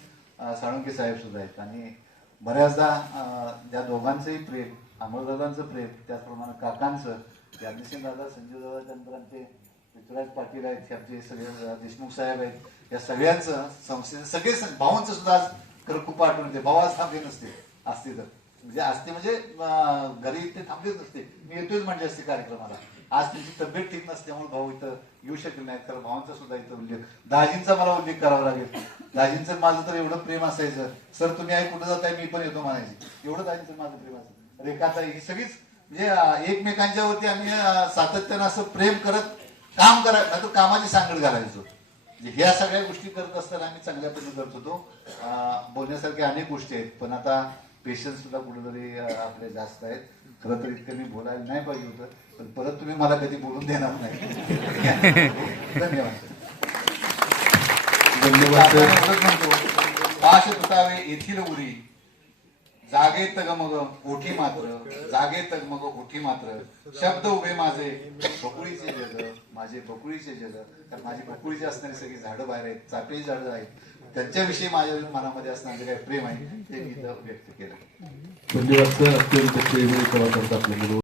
साळुंके साहेब सुद्धा आहेत. आणि बऱ्याचदा त्या दोघांचंही प्रेम, अमरदादांचं प्रेम, त्याचप्रमाणे काकांचं, ज्ञानेश्वर दादा, संजीव दादा, त्यानंतर आमचे पृथ्वीराज पाटील आहेत, आमचे सगळे देशमुख साहेब आहेत, या सगळ्यांचं संस्थेचं सगळे भावांचं सुद्धा आज खरं खूप आठवण येते. भाऊ आज थांबले नसते, असते तर म्हणजे असते म्हणजे घरी इथे थांबलेच नसते, मी येतोच म्हणजे असते कार्यक्रमाला. आज त्यांची तब्येत ठीक नसल्यामुळे भाऊ इथं येऊ शकले नाहीत. तर भावांचा सुद्धा इथं उल्लेख, दाजींचा मला उल्लेख करावा लागेल. दाजींचं माझं तर एवढं प्रेम असायचं, सर तुम्ही आई कुठं जाताय मी पण येतो म्हणायची, एवढं दाजींचं माझं प्रेम असायचं. रेखाताई, ही सगळीच म्हणजे एकमेकांच्यावरती आम्ही सातत्यानं असं प्रेम करत काम करायचं, नाही तर कामाची सांगड घालायचो. ह्या सगळ्या गोष्टी करत असताना आम्ही चांगल्या पद्धतीने करत होतो. बोलण्यासारख्या अनेक गोष्टी आहेत, पण आता पेशन्स सुद्धा कुठेतरी आपले जास्त आहेत. खरं तर इतकं मी बोलायला नाही पाहिजे होतं, पण परत तुम्ही मला कधी बोलून देणार नाही. धन्यवाद. म्हणतो पाश तुटावे येथील उरी, जागे तग मग ओठी मात्र, जागे तग मग ओठी मात्र, शब्द उभे माझे बकुळीचे जग, माझे बकुळीचे जग. तर माझी बकुळीची असणारी सगळी झाडं बाहेर आहेत, चापेची झाडं आहेत, त्यांच्याविषयी माझ्या मनामध्ये असणारे काही प्रेम आहे ते मी इथं व्यक्त केलं. धन्यवाद सर, अत्यंत प्रेमळी कला करतात आपल्याबरोबर.